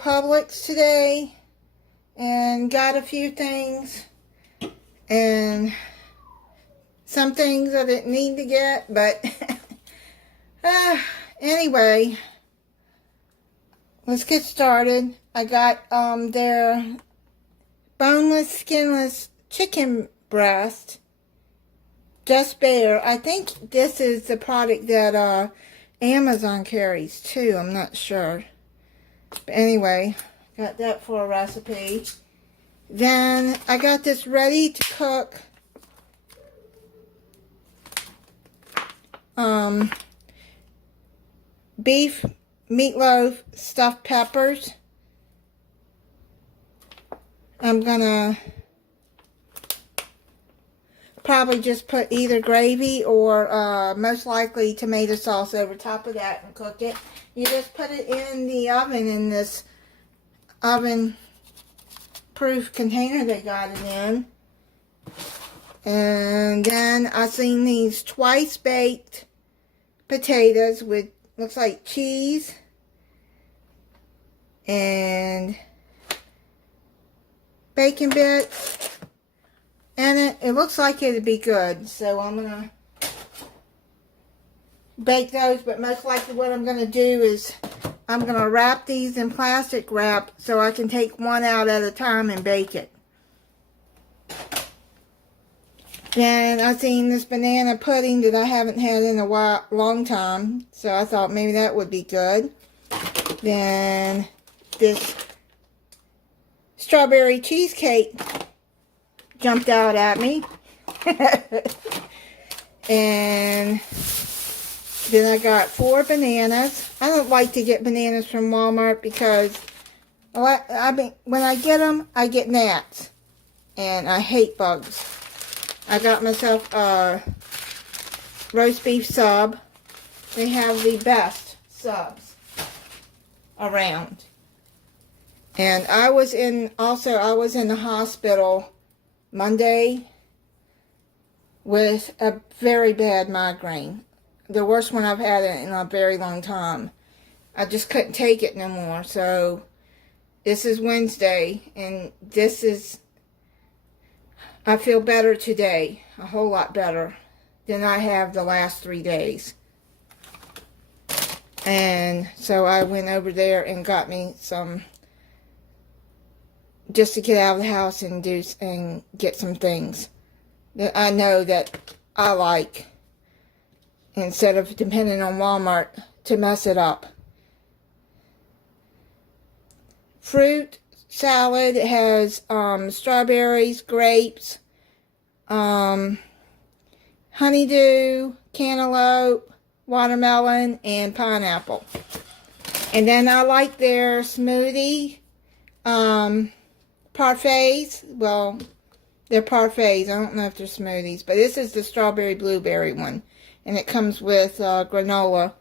Publix today and got a few things, and some things I didn't need to get, but anyway, let's get started. I got their boneless, skinless chicken breast, just bare. I think this is the product that Amazon carries too. I'm not sure. But anyway, got that for a recipe. Then I got this ready to cook beef meatloaf stuffed peppers. I'm gonna probably just put either gravy or most likely tomato sauce over top of that and cook it. You just put it in the oven in this oven proof container they got it in. And then I seen these twice baked potatoes with, looks like cheese and bacon bits in it. It looks like it'd be good, so I'm gonna bake those. But most likely what I'm gonna do is I'm gonna wrap these in plastic wrap so I can take one out at a time and bake it. Then I seen this banana pudding that I haven't had in a long time, so I thought maybe that would be good. Then this strawberry cheesecake jumped out at me. And then I got 4 bananas. I don't like to get bananas from Walmart because when I get them, I get gnats. And I hate bugs. I got myself a roast beef sub. They have the best subs around. And I was in the hospital Monday with a very bad migraine. The worst one I've had in a very long time. I just couldn't take it no more. So this is Wednesday, and I feel better today, a whole lot better than I have the last 3 days. And so I went over there and got me some, just to get out of the house and get some things that I know that I like, instead of depending on Walmart to mess it up. Fruit salad. It has strawberries, grapes, honeydew, cantaloupe, watermelon, and pineapple. And then I like their smoothie parfaits. Well, they're parfaits. I don't know if they're smoothies, but this is the strawberry blueberry one, and it comes with granola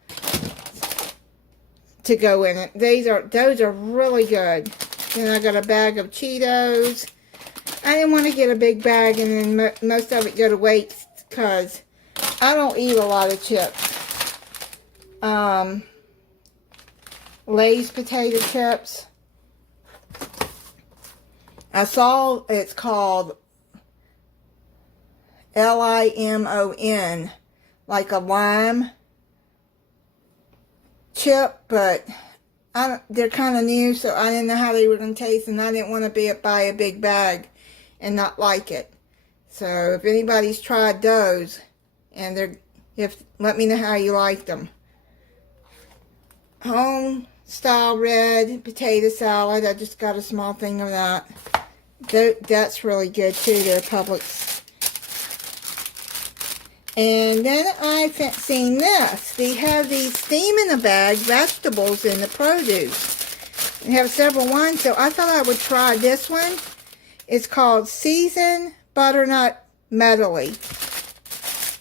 to go in it. Those are really good. Then I got a bag of Cheetos. I didn't want to get a big bag and then most of it go to waste because I don't eat a lot of chips. Lay's potato chips. I saw it's called Limon, like a lime chip, but they're kind of new, so I didn't know how they were going to taste, and I didn't want to buy a big bag and not like it. So if anybody's tried those, and let me know how you like them. Home style red potato salad. I just got a small thing of that. That's really good too. They're Publix. And then I've seen this. They have these steam in a bag vegetables in the produce. They have several ones, so I thought I would try this one. It's called Seasoned Butternut Medley.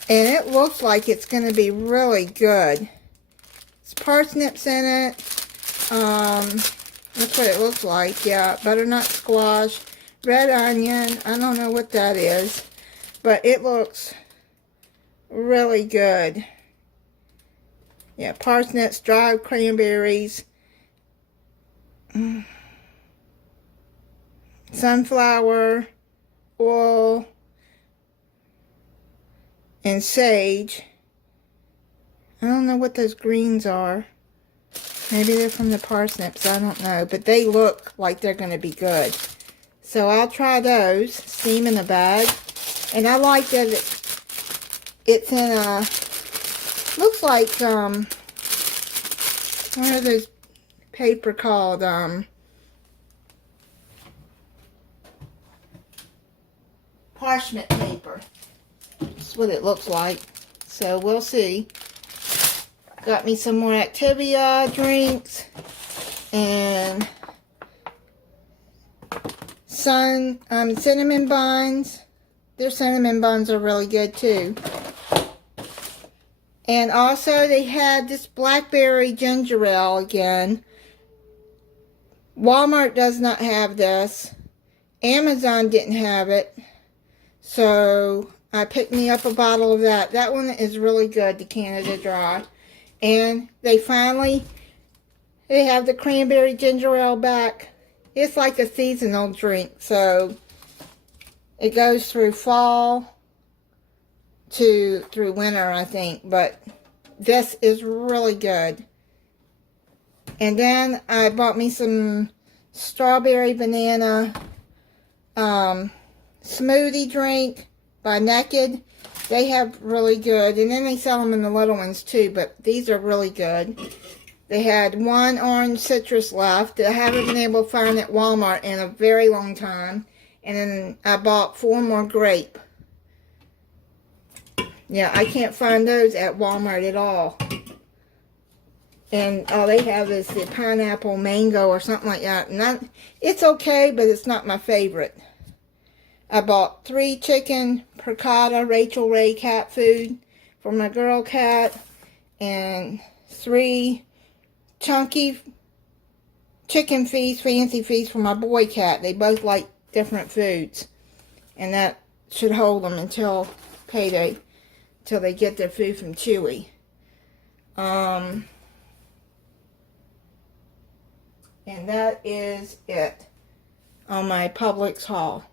And it looks like it's going to be really good. It's parsnips in it. That's what it looks like. Yeah, butternut squash, red onion. I don't know what that is, but it looks really good. Yeah, parsnips, dried cranberries, sunflower oil and sage. I don't know what those greens are. Maybe they're from the parsnips. I don't know. But they look like they're going to be good. So I'll try those. Steam in a bag. And I like that it's in a... Looks like, what are those paper called? Parchment paper. That's what it looks like. So we'll see. Got me some more Activia drinks. And cinnamon buns. Their cinnamon buns are really good too. And also they had this blackberry ginger ale again. Walmart does not have this. Amazon didn't have it. So I picked me up a bottle of that. That one is really good, the Canada Dry. And they have the cranberry ginger ale back. It's like a seasonal drink. So it goes through fall through winter, I think, but this is really good. And then I bought me some strawberry banana smoothie drink by Naked. They have really good, and then they sell them in the little ones too, but these are really good. They had one orange citrus left that I haven't been able to find at Walmart in a very long time, and then I bought 4 more grape. Yeah, I can't find those at Walmart at all. And all they have is the pineapple mango or something like that. And it's okay, but it's not my favorite. I bought 3 chicken piccata Rachel Ray cat food for my girl cat. And 3 chunky chicken feast, fancy feast for my boy cat. They both like different foods. And that should hold them until payday. Till they get their food from Chewy. And that is it on my Publix haul.